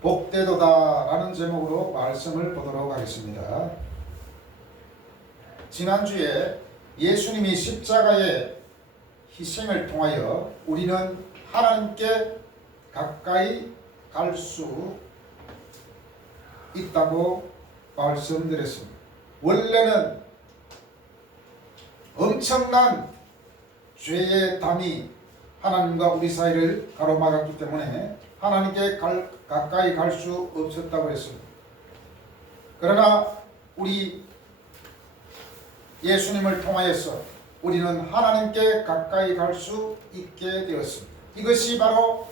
복되도다 라는 제목으로 말씀을 보도록 하겠습니다. 지난주에 예수님이 십자가의 희생을 통하여 우리는 하나님께 가까이 갈 수 있다고 말씀드렸습니다. 원래는 엄청난 죄의 담이 하나님과 우리 사이를 가로막았기 때문에 하나님께 가까이 갈 수 없었다고 했습니다. 그러나 우리 예수님을 통하여서 우리는 하나님께 가까이 갈 수 있게 되었습니다. 이것이 바로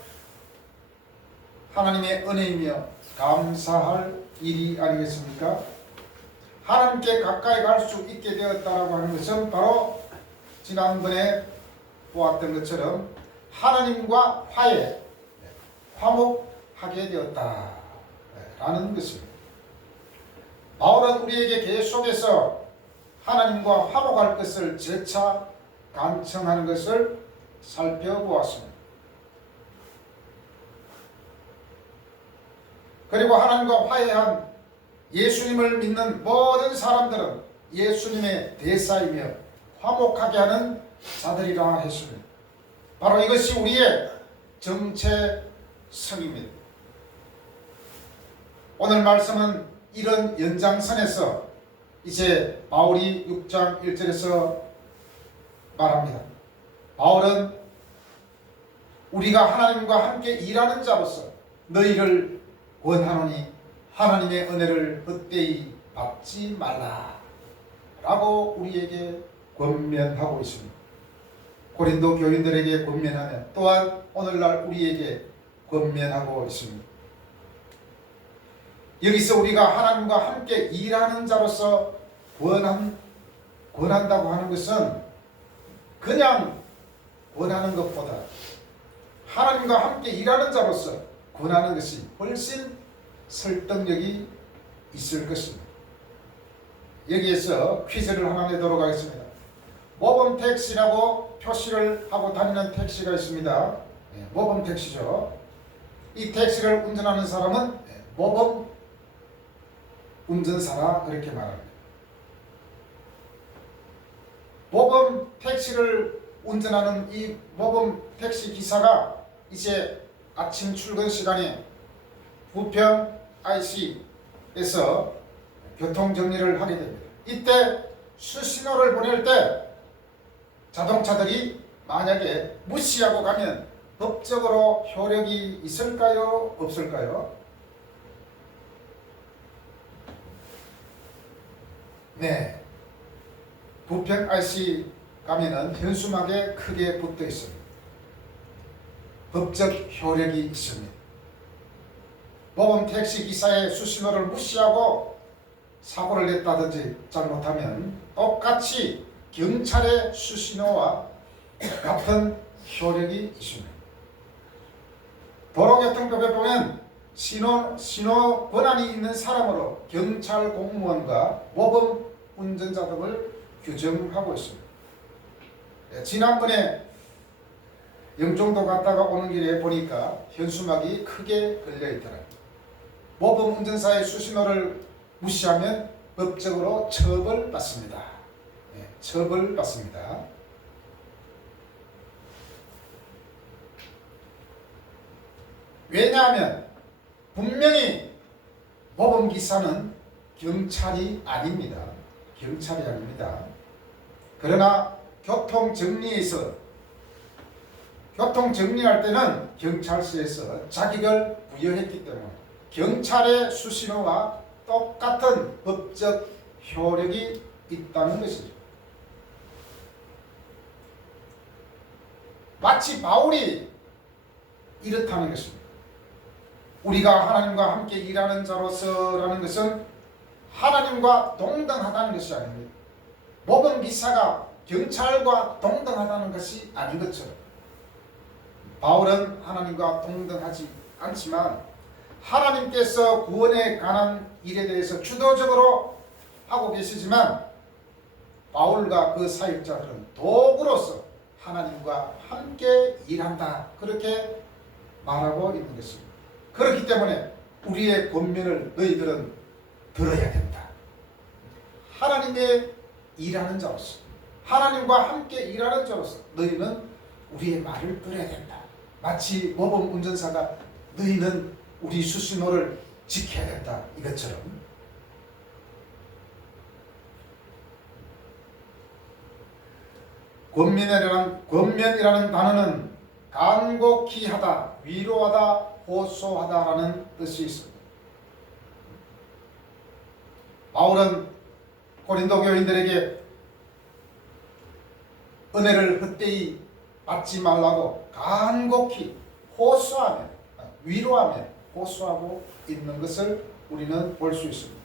하나님의 은혜이며 감사할 일이 아니겠습니까? 하나님께 가까이 갈 수 있게 되었다라고 하는 것은 바로 지난번에 보았던 것처럼 하나님과 화목하게 되었다라는 것입니다. 바울은 우리에게 계속해서 하나님과 화목할 것을 재차 간청하는 것을 살펴보았습니다. 그리고 하나님과 화해한 예수님을 믿는 모든 사람들은 예수님의 대사이며 화목하게 하는 자들이라 했습니다. 바로 이것이 우리의 정체성입니다. 오늘 말씀은 이런 연장선에서 이제 바울이 6장 1절에서 말합니다. 바울은 우리가 하나님과 함께 일하는 자로서 너희를 권하노니 하나님의 은혜를 헛되이 받지 말라 라고 우리에게 권면하고 있습니다. 고린도 교인들에게 권면하며 또한 오늘날 우리에게 권면하고 있습니다. 여기서 우리가 하나님과 함께 일하는 자로서 권한다고 하는 것은 그냥 권하는 것보다 하나님과 함께 일하는 자로서 권하는 것이 훨씬 설득력이 있을 것입니다. 여기에서 퀴즈를 하나 내도록 하겠습니다. 모범 택시라고 표시를 하고 다니는 택시가 있습니다. 모범 택시죠. 이 택시를 운전하는 사람은 모범 운전사라 그렇게 말합니다. 모범 택시를 운전하는 이 모범 택시 기사가 이제 아침 출근 시간에 부평 IC에서 교통정리를 하게 됩니다. 이때 수신호를 보낼 때 자동차들이 만약에 무시하고 가면 법적으로 효력이 있을까요? 없을까요? 네. 부평 IC 가면은 현수막에 크게 붙어 있습니다. 법적 효력이 있습니다. 모범 택시 기사의 수신호를 무시하고 사고를 냈다든지 잘못하면 똑같이 경찰의 수신호와 같은 효력이 있습니다. 도로교통법에 보면 신호 권한이 있는 사람으로 경찰 공무원과 모범 운전자 등을 규정하고 있습니다. 지난번에 영종도 갔다가 오는 길에 보니까 현수막이 크게 걸려있더라고요. 모범 운전사의 수신호를 무시하면 법적으로 처벌받습니다. 처벌받습니다. 왜냐하면 분명히 모범기사는 경찰이 아닙니다. 경찰이 아닙니다. 그러나 교통정리할 때는 경찰서에서 자격을 부여했기 때문에 경찰의 수신호와 똑같은 법적 효력이 있다는 것이죠. 마치 바울이 이렇다는 것입니다. 우리가 하나님과 함께 일하는 자로서라는 것은 하나님과 동등하다는 것이 아닙니다. 모범 기사가 경찰과 동등하다는 것이 아닌 것처럼 바울은 하나님과 동등하지 않지만 하나님께서 구원에 관한 일에 대해서 주도적으로 하고 계시지만 바울과 그 사역자들은 도구로서 하나님과 함께 일한다 그렇게 말하고 있는 것입니다. 그렇기 때문에 우리의 권면을 너희들은 들어야 된다. 하나님의 일하는 자로서, 하나님과 함께 일하는 자로서 너희는 우리의 말을 들어야 된다. 마치 모범 운전사가 너희는 우리 수신호를 지켜야 된다 이것처럼 권면이라는 단어는 간곡히 하다, 위로하다, 호소하다라는 뜻이 있습니다. 바울은 고린도 교인들에게 은혜를 헛되이 받지 말라고 간곡히 호소하며 위로하며 호소하고 있는 것을 우리는 볼 수 있습니다.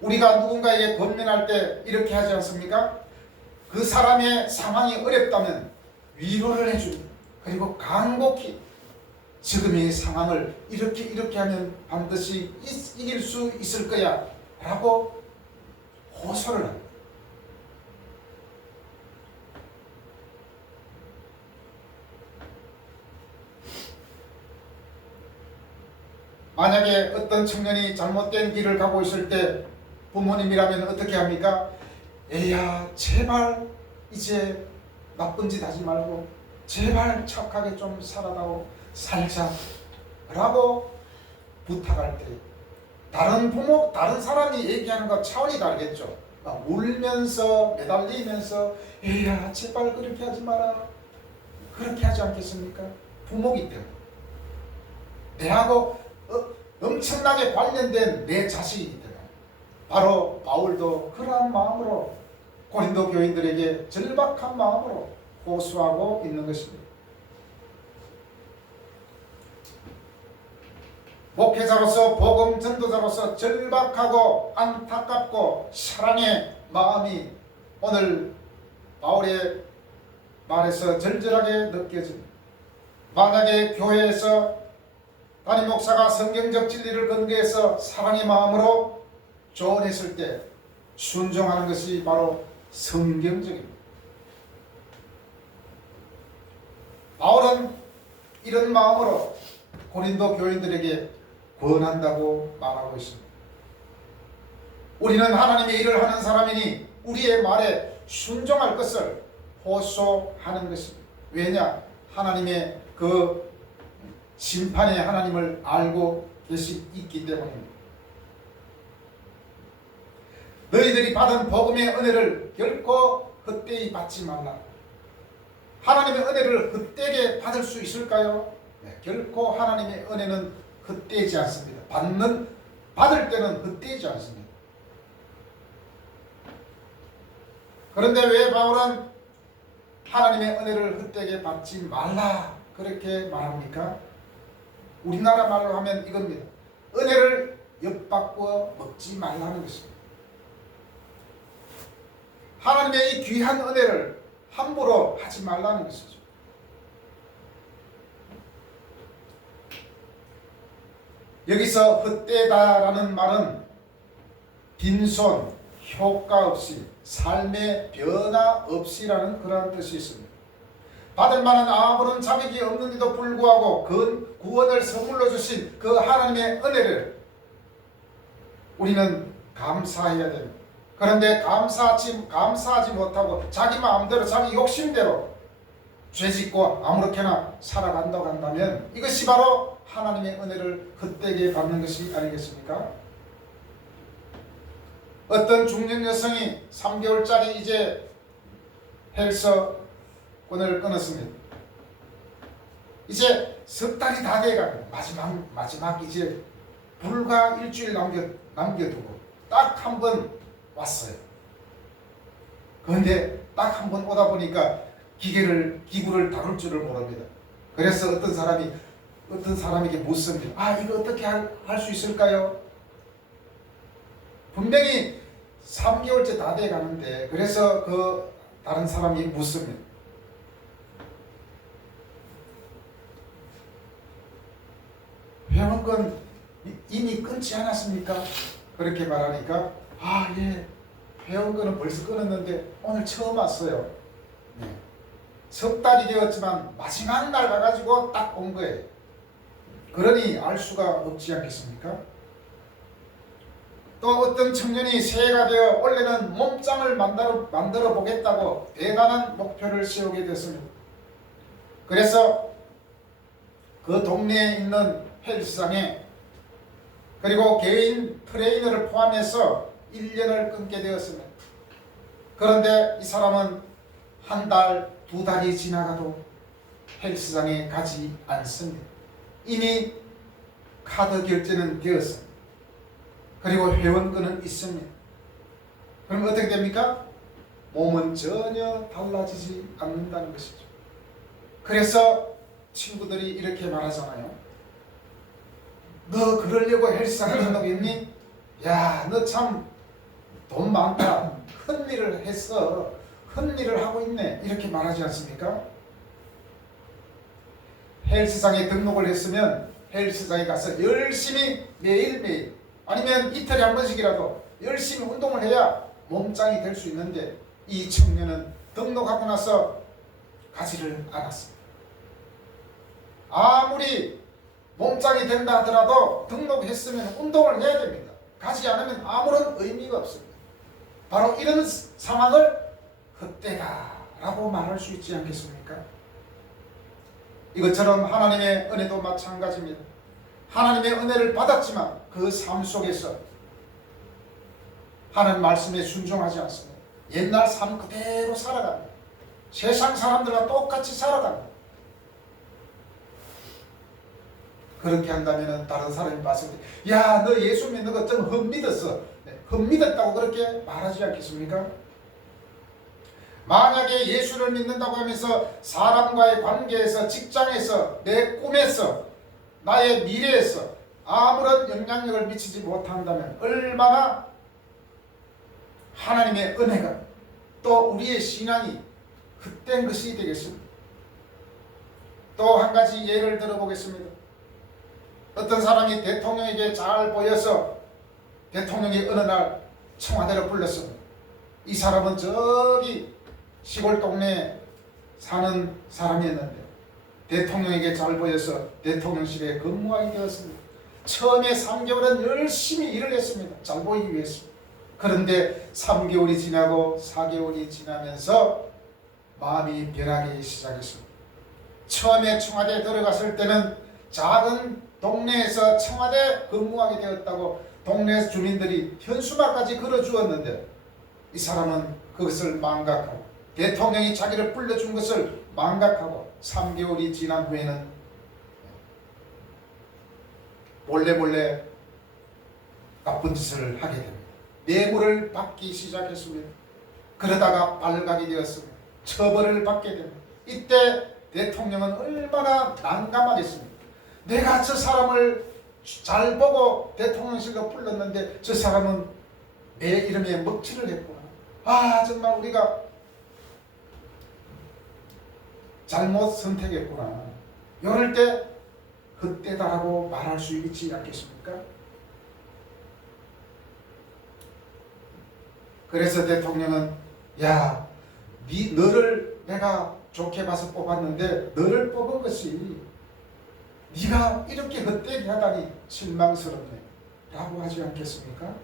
우리가 누군가에게 권면할 때 이렇게 하지 않습니까? 그 사람의 상황이 어렵다면 위로를 해줍니다. 그리고 간곡히 지금의 상황을 이렇게 하면 반드시 이길 수 있을 거야 라고 호소를 합니다. 만약에 어떤 청년이 잘못된 길을 가고 있을 때 부모님이라면 어떻게 합니까? 애야 제발 이제 나쁜 짓 하지 말고 제발 착하게 좀 살아가고 살자 라고 부탁할 때 다른 사람이 얘기하는 것 차원이 다르겠죠. 울면서 매달리면서 애야 제발 그렇게 하지 마라 그렇게 하지 않겠습니까? 부모기 때문에 내하고 엄청나게 관련된 내 자식이기 때문에 바로 바울도 그러한 마음으로 고린도 교인들에게 절박한 마음으로 호소하고 있는 것입니다. 목회자로서 복음 전도자로서 절박하고 안타깝고 사랑의 마음이 오늘 바울의 말에서 절절하게 느껴집니다. 만약에 교회에서 담임 목사가 성경적 진리를 근거해서 사랑의 마음으로 조언했을 때 순종하는 것이 바로 성경적입니다. 바울은 이런 마음으로 고린도 교인들에게 권한다고 말하고 있습니다. 우리는 하나님의 일을 하는 사람이니 우리의 말에 순종할 것을 호소하는 것입니다. 왜냐? 하나님의 그 심판의 하나님을 알고 있기 때문입니다. 너희들이 받은 복음의 은혜를 결코 헛되이 받지 말라. 하나님의 은혜를 헛되게 받을 수 있을까요? 네, 결코 하나님의 은혜는 헛되지 않습니다. 받을 때는 헛되지 않습니다. 그런데 왜 바울은 하나님의 은혜를 헛되게 받지 말라 그렇게 말합니까? 우리나라 말로 하면 이겁니다. 은혜를 엿바꾸어 먹지 말라는 것입니다. 하나님의 이 귀한 은혜를 함부로 하지 말라는 것이죠. 여기서 헛되다라는 말은 빈손, 효과 없이, 삶의 변화 없이라는 그러한 뜻이 있습니다. 받을 만한 아무런 자격이 없는데도 불구하고 그 구원을 선물로 주신 그 하나님의 은혜를 우리는 감사해야 됩니다. 그런데 감사하지 못하고 자기 마음대로 자기 욕심대로 죄짓고 아무렇게나 살아간다고 한다면 이것이 바로 하나님의 은혜를 헛되게 받는 것이 아니겠습니까? 어떤 중년 여성이 3개월짜리 이제 헬스권을 끊었습니다. 이제 석 달이 다 돼가고 마지막 이제 불과 일주일 남겨두고 딱 한 번 왔어요. 그런데 딱 한 번 오다 보니까 기구를 다룰 줄을 모릅니다. 그래서 어떤 사람에게 묻습니다. 이거 어떻게 할 수 있을까요? 분명히 3개월째 다 돼 가는데 그래서 그 다른 사람이 묻습니다. 회원권 이미 끊지 않았습니까? 그렇게 말하니까 예, 회원권은 벌써 끊었는데 오늘 처음 왔어요. 석 달이 되었지만 마지막 날 가가지고 딱 온 거예요. 그러니 알 수가 없지 않겠습니까? 또 어떤 청년이 새해가 되어 원래는 몸짱을 만들어 보겠다고 대단한 목표를 세우게 됐습니다. 그래서 그 동네에 있는 헬스장에 그리고 개인 트레이너를 포함해서 1년을 끊게 되었습니다. 그런데 이 사람은 한 달, 두 달이 지나가도 헬스장에 가지 않습니다. 이미 카드 결제는 되었습니다. 그리고 회원권은 있습니다. 그럼 어떻게 됩니까? 몸은 전혀 달라지지 않는다는 것이죠. 그래서 친구들이 이렇게 말하잖아요. 너 그러려고 헬스장을 간다고 했니? 야, 너 참 돈 많다. 큰 일을 했어. 큰 일을 하고 있네. 이렇게 말하지 않습니까? 헬스장에 등록을 했으면 헬스장에 가서 열심히 매일매일 아니면 이틀에 한 번씩이라도 열심히 운동을 해야 몸짱이 될 수 있는데 이 청년은 등록하고 나서 가지를 않았습니다. 아무리 몸짱이 된다 하더라도 등록했으면 운동을 해야 됩니다. 가지 않으면 아무런 의미가 없습니다. 바로 이런 상황을 헛되다라고 말할 수 있지 않겠습니까? 이것처럼 하나님의 은혜도 마찬가지입니다. 하나님의 은혜를 받았지만 그 삶 속에서 하나님 말씀에 순종하지 않습니다. 옛날 삶 그대로 살아갑니다. 세상 사람들과 똑같이 살아갑니다. 그렇게 한다면 다른 사람이 봤을 때 야, 너 예수 믿는 거 좀 헛믿었어. 헛믿었다고 그렇게 말하지 않겠습니까? 만약에 예수를 믿는다고 하면서 사람과의 관계에서, 직장에서, 내 꿈에서, 나의 미래에서 아무런 영향력을 미치지 못한다면 얼마나 하나님의 은혜가 또 우리의 신앙이 헛된 것이 되겠습니다. 또 한 가지 예를 들어보겠습니다. 어떤 사람이 대통령에게 잘 보여서 대통령이 어느 날 청와대로 불렀습니다. 이 사람은 저기 시골 동네에 사는 사람이었는데 대통령에게 잘 보여서 대통령실에 근무하게 되었습니다. 처음에 3개월은 열심히 일을 했습니다. 잘 보이기 위해서. 그런데 3개월이 지나고 4개월이 지나면서 마음이 변하기 시작했습니다. 처음에 청와대에 들어갔을 때는 작은 동네에서 청와대 근무하게 되었다고 동네 주민들이 현수막까지 걸어주었는데 이 사람은 그것을 망각하고 대통령이 자기를 불러준 것을 망각하고 3개월이 지난 후에는 몰래 나쁜 짓을 하게 됩니다. 뇌물을 받기 시작했습니다. 그러다가 발각이 되었습니다. 처벌을 받게 됩니다. 이때 대통령은 얼마나 난감하겠습니다. 내가 저 사람을 잘 보고 대통령실로 불렀는데 저 사람은 내 이름에 먹칠을 했구나. 아, 정말 우리가 잘못 선택했구나. 이럴 때 헛되다라고 말할 수 있지 않겠습니까? 그래서 대통령은 야, 너를 내가 좋게 봐서 뽑았는데 너를 뽑은 것이 네가 이렇게 헛되게 하다니 실망스럽네 라고 하지 않겠습니까?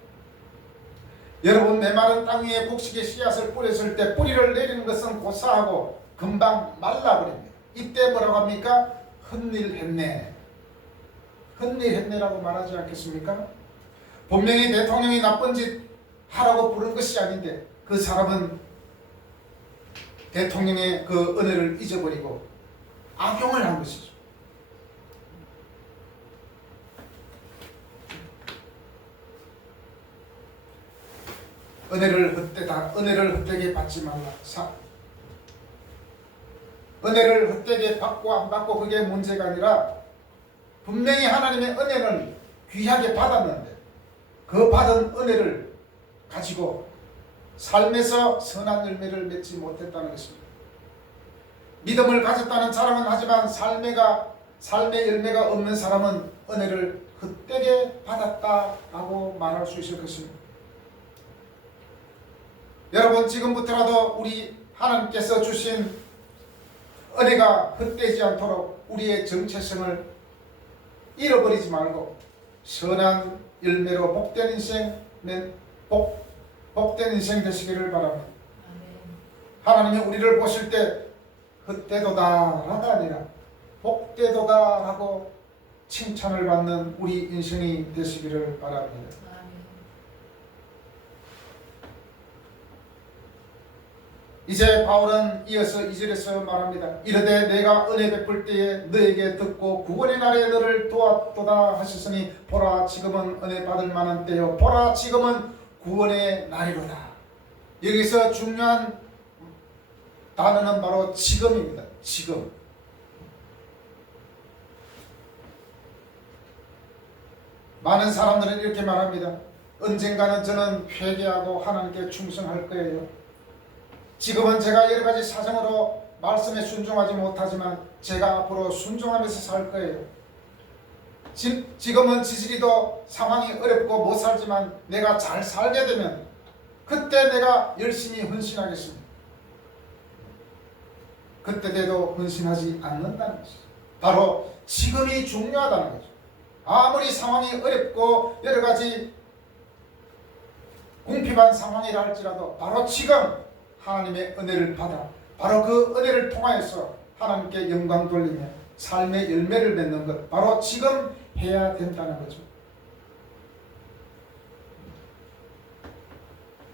여러분, 메마른 땅 위에 곡식의 씨앗을 뿌렸을 때 뿌리를 내리는 것은 고사하고 금방 말라버립니다. 이때 뭐라고 합니까? 헛일했네. 헛일했네라고 말하지 않겠습니까? 분명히 대통령이 나쁜 짓 하라고 부른 것이 아닌데 그 사람은 대통령의 그 은혜를 잊어버리고 악용을 한 것이죠. 은혜를 헛되게 받지 말라. 은혜를 헛되게 받고 안 받고 그게 문제가 아니라 분명히 하나님의 은혜는 귀하게 받았는데 그 받은 은혜를 가지고 삶에서 선한 열매를 맺지 못했다는 것입니다. 믿음을 가졌다는 자랑은 하지만 삶의 열매가 없는 사람은 은혜를 헛되게 받았다라고 말할 수 있을 것입니다. 여러분, 지금부터라도 우리 하나님께서 주신 은혜가 헛되지 않도록 우리의 정체성을 잃어버리지 말고 선한 열매로 복된 인생 되시기를 바랍니다. 하나님이 우리를 보실 때 헛되도다라가 아니라 복되도다라고 칭찬을 받는 우리 인생이 되시기를 바랍니다. 이제 바울은 이어서 2절에서 말합니다. 이르되 내가 은혜 베풀 때에 너에게 듣고 구원의 날에 너를 도왔도다 하셨으니 보라 지금은 은혜 받을 만한 때요 보라 지금은 구원의 날이로다. 여기서 중요한 단어는 바로 지금입니다. 지금. 많은 사람들은 이렇게 말합니다. 언젠가는 저는 회개하고 하나님께 충성할 거예요. 지금은 제가 여러 가지 사정으로 말씀에 순종하지 못하지만 제가 앞으로 순종하면서 살 거예요. 지금은 지지리도 상황이 어렵고 못 살지만 내가 잘 살게 되면 그때 내가 열심히 헌신하겠습니다. 그때 돼도 헌신하지 않는다는 것이죠. 바로 지금이 중요하다는 거죠. 아무리 상황이 어렵고 여러 가지 궁핍한 상황이라 할지라도 바로 지금 하나님의 은혜를 받아 바로 그 은혜를 통하여서 하나님께 영광 돌리며 삶의 열매를 맺는 것 바로 지금 해야 된다는 거죠.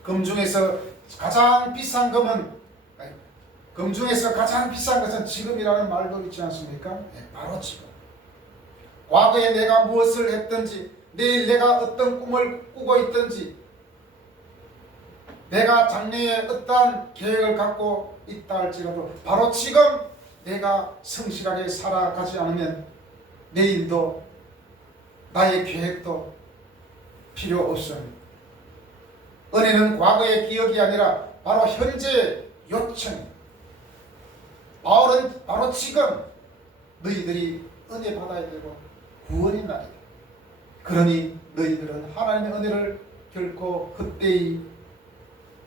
금 중에서 가장 비싼 것은 지금이라는 말도 있지 않습니까? 네, 바로 지금. 과거에 내가 무엇을 했든지 내일 내가 어떤 꿈을 꾸고 있든지 내가 장래에 어떠한 계획을 갖고 있다 할지라도 바로 지금 내가 성실하게 살아가지 않으면 내일도 나의 계획도 필요 없습니다. 은혜는 과거의 기억이 아니라 바로 현재의 요청입니다. 바울은 바로 지금 너희들이 은혜 받아야 되고 구원의 날이다. 그러니 너희들은 하나님의 은혜를 결코 헛되이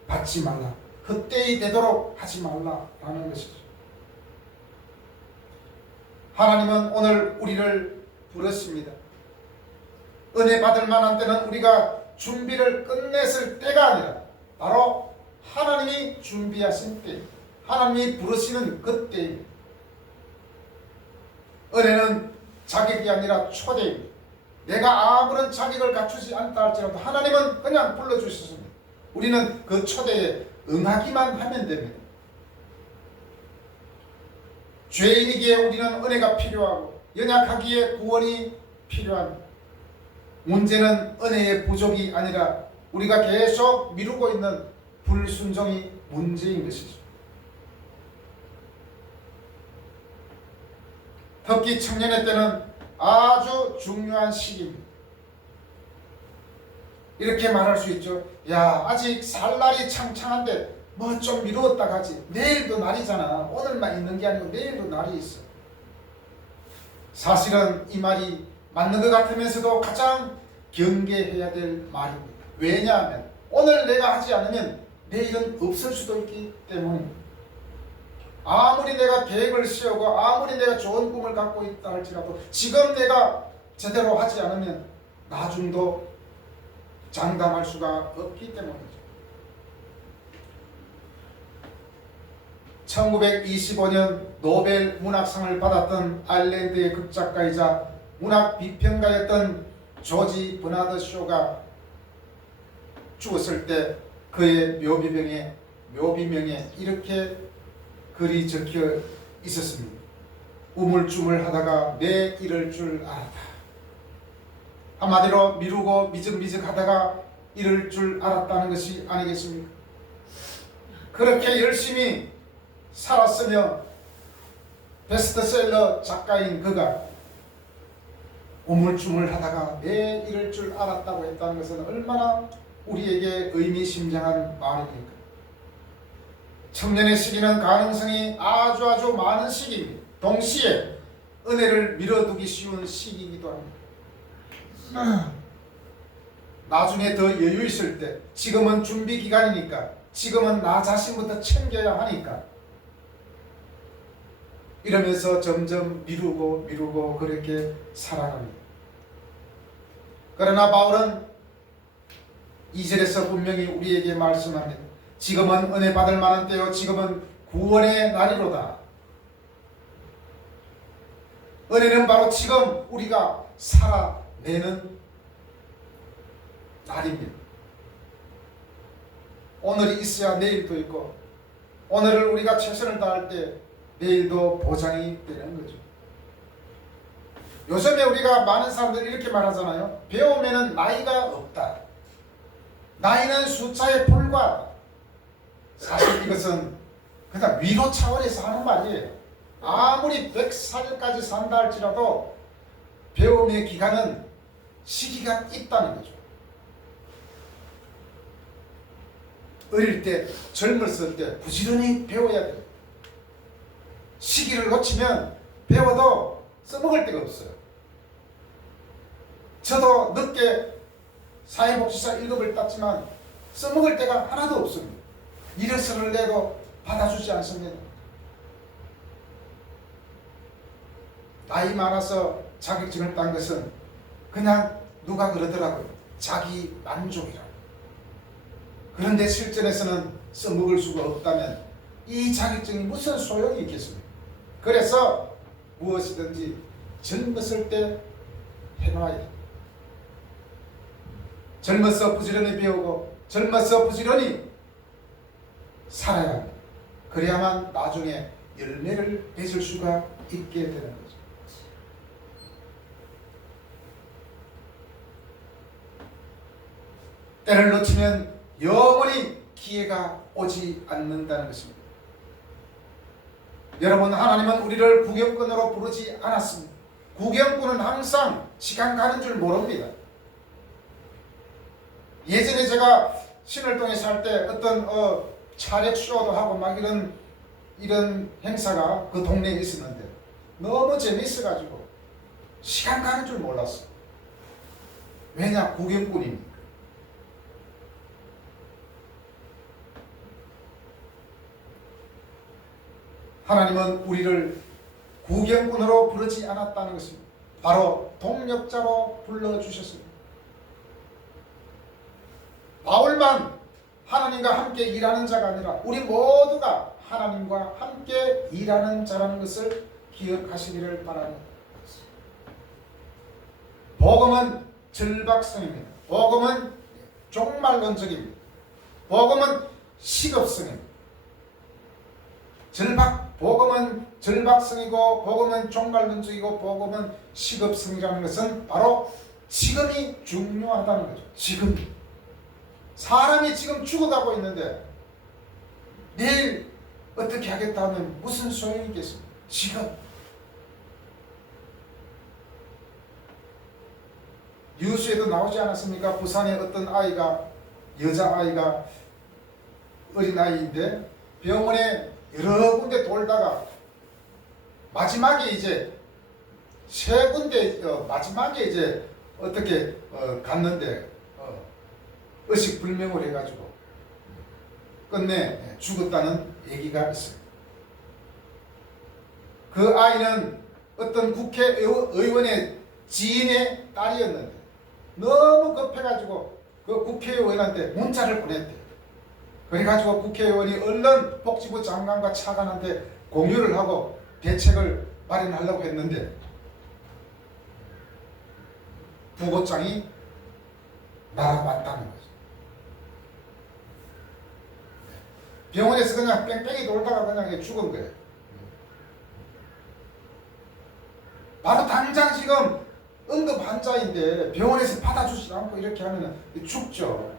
받지 말라. 헛되이 되도록 하지 말라라는 것이죠. 하나님은 오늘 우리를 부르십니다. 은혜 받을 만한 때는 우리가 준비를 끝냈을 때가 아니라 바로 하나님이 준비하신 때, 하나님이 부르시는 그때입니다. 은혜는 자격이 아니라 초대입니다. 내가 아무런 자격을 갖추지 않다 할지라도 하나님은 그냥 불러주셨습니다. 우리는 그 초대에 응하기만 하면 됩니다. 죄인이기에 우리는 은혜가 필요하고 연약하기에 구원이 필요합니다. 문제는 은혜의 부족이 아니라 우리가 계속 미루고 있는 불순종이 문제인 것이죠. 특히 청년의 때는 아주 중요한 시기입니다. 이렇게 말할 수 있죠. 야, 아직 살 날이 창창한데 뭐 좀 미루었다 가지. 내일도 날이잖아. 오늘만 있는 게 아니고 내일도 날이 있어. 사실은 이 말이 맞는 것 같으면서도 가장 경계해야 될 말입니다. 왜냐하면 오늘 내가 하지 않으면 내일은 없을 수도 있기 때문입니다. 아무리 내가 계획을 세우고 아무리 내가 좋은 꿈을 갖고 있다 할지라도 지금 내가 제대로 하지 않으면 나중도 장담할 수가 없기 때문이죠. 1925년 노벨 문학상을 받았던 아일랜드의 극작가이자 문학 비평가였던 조지 버나드 쇼가 죽었을 때 그의 묘비명에 이렇게 글이 적혀 있었습니다. 우물쭈물하다가 내 이럴 줄 알았다. 한마디로 미루고 미적미적하다가 이럴 줄 알았다는 것이 아니겠습니까? 그렇게 열심히 살았으며 베스트셀러 작가인 그가 우물쭈물하다가 내 이럴 줄 알았다고 했다는 것은 얼마나 우리에게 의미심장한 말입니까? 청년의 시기는 가능성이 아주 많은 시기입니다. 동시에 은혜를 미뤄두기 쉬운 시기이기도 합니다. 나중에 더 여유 있을 때, 지금은 준비 기간이니까, 지금은 나 자신부터 챙겨야 하니까 이러면서 점점 미루고 그렇게 살아갑니다. 그러나 바울은 2절에서 분명히 우리에게 말씀합니다. 지금은 은혜 받을 만한 때요 지금은 구원의 날이로다. 은혜는 바로 지금 우리가 살아내는 날입니다. 오늘이 있어야 내일도 있고 오늘을 우리가 최선을 다할 때 내일도 보장이 되는 거죠. 요즘에 우리가 많은 사람들이 이렇게 말하잖아요. 배우면은 나이가 없다. 나이는 숫자에 불과하다. 사실 이것은 그냥 위로 차원에서 하는 말이에요. 아무리 100살까지 산다 할지라도 배움의 기간은 시기가 있다는 거죠. 어릴 때 젊었을 때 부지런히 배워야 돼요. 시기를 놓치면 배워도 써먹을 데가 없어요. 저도 늦게 사회복지사 1급을 땄지만 써먹을 데가 하나도 없습니다. 이력서를 내도 받아주지 않습니다. 나이 많아서 자격증을 딴 것은 그냥 누가 그러더라고요. 자기 만족이라. 그런데 실전에서는 써먹을 수가 없다면 이 자격증이 무슨 소용이 있겠습니까? 그래서 무엇이든지 젊었을 때 해놔야 돼. 젊어서 부지런히 배우고 젊어서 부지런히 살아야 합니다. 그래야만 나중에 열매를 맺을 수가 있게 되는 거죠. 때를 놓치면 영원히 기회가 오지 않는다는 것입니다. 여러분, 하나님은 우리를 구경꾼으로 부르지 않았습니다. 구경꾼은 항상 시간 가는 줄 모릅니다. 예전에 제가 신월동에 살 때 어떤 차례 쇼도 하고 막 이런 행사가 그 동네에 있었는데 너무 재미있어가지고 시간 가는 줄 몰랐어요. 왜냐? 구경꾼이니까. 하나님은 우리를 구경꾼으로 부르지 않았다는 것입니다. 바로 동력자로 불러주셨습니다. 바울만 하나님과 함께 일하는 자가 아니라 우리 모두가 하나님과 함께 일하는 자라는 것을 기억하시기를 바랍니다. 복음은 절박성입니다. 복음은 종말론적입니다. 복음은 시급성입니다. 복음은 절박성이고 복음은 종말론적이고 복음은 시급성이라는 것은 바로 지금이 중요하다는 거죠. 지금 사람이 지금 죽어가고 있는데 내일 어떻게 하겠다 하면 무슨 소용이 있겠습니까? 지금 뉴스에도 나오지 않았습니까? 부산에 어떤 아이가 여자아이가 어린아이인데 병원에 여러 군데 돌다가 마지막에 이제 세 군데 마지막에 이제 어떻게 갔는데 의식불명을 해가지고 끝내 죽었다는 얘기가 있습니다. 그 아이는 어떤 국회의원의 지인의 딸이었는데 너무 급해가지고 그 국회의원한테 문자를 보냈대요. 그래가지고 국회의원이 얼른 복지부 장관과 차관한테 공유를 하고 대책을 마련하려고 했는데 부고장이 날아왔다는 거죠. 병원에서 그냥 뺑뺑이 돌다가 그냥 죽은 거예요. 바로 당장 지금 응급 환자인데 병원에서 받아주지 않고 이렇게 하면 죽죠.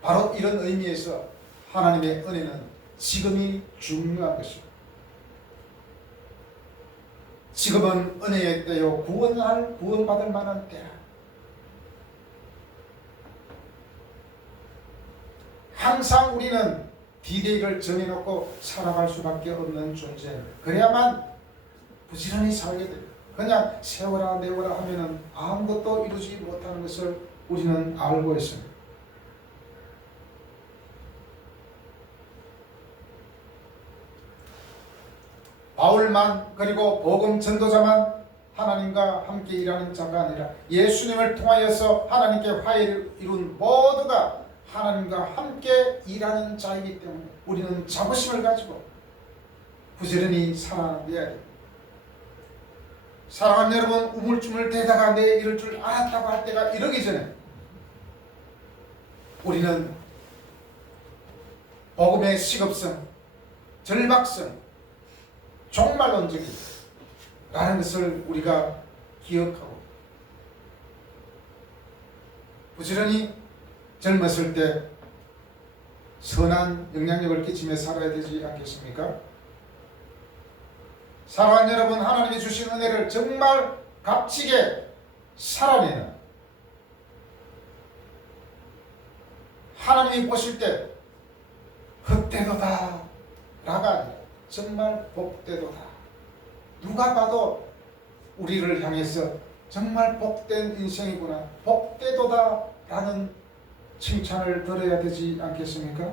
바로 이런 의미에서 하나님의 은혜는 지금이 중요한 것입니다. 지금은 은혜의 때요 구원받을 만한 때라. 항상 우리는 디데이를 정해놓고 살아갈 수밖에 없는 존재입니다. 그래야만 부지런히 살게 됩니다. 그냥 세워라 내워라 하면은 아무것도 이루지 못하는 것을 우리는 알고 있습니다. 바울만 그리고 복음 전도자만 하나님과 함께 일하는 자가 아니라 예수님을 통하여서 하나님께 화해를 이룬 모두가 하나님과 함께 일하는 자이기 때문에 우리는 자부심을 가지고 부지런히 살아내야 됩니다. 사랑하는 여러분, 우물쭈물 대다가 내 이럴 줄 알았다고 할 때가 이르기 전에 우리는 복음의 시급성, 절박성, 종말론적이라는 것을 우리가 기억하고 부지런히 젊었을 때 선한 영향력을 끼치며 살아야 되지 않겠습니까? 사랑하는 여러분, 하나님이 주신 은혜를 정말 값지게 살아내는, 하나님이 보실 때 헛되도다 라가 아니라 정말 복되도다, 누가 봐도 우리를 향해서 정말 복된 인생이구나, 복되도다 라는 칭찬을 들어야 되지 않겠습니까?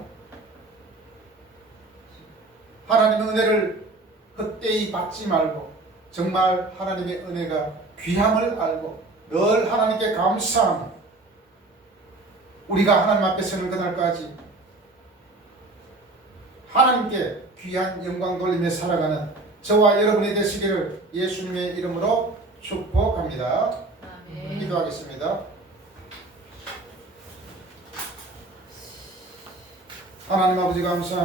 하나님의 은혜를 헛되이 받지 말고 정말 하나님의 은혜가 귀함을 알고 늘 하나님께 감사하며 우리가 하나님 앞에 서는 그날까지 하나님께 귀한 영광 돌리며 살아가는 저와 여러분이 되시기를 예수님의 이름으로 축복합니다. 아멘. 기도하겠습니다. 하나님 아버지 감사합니다.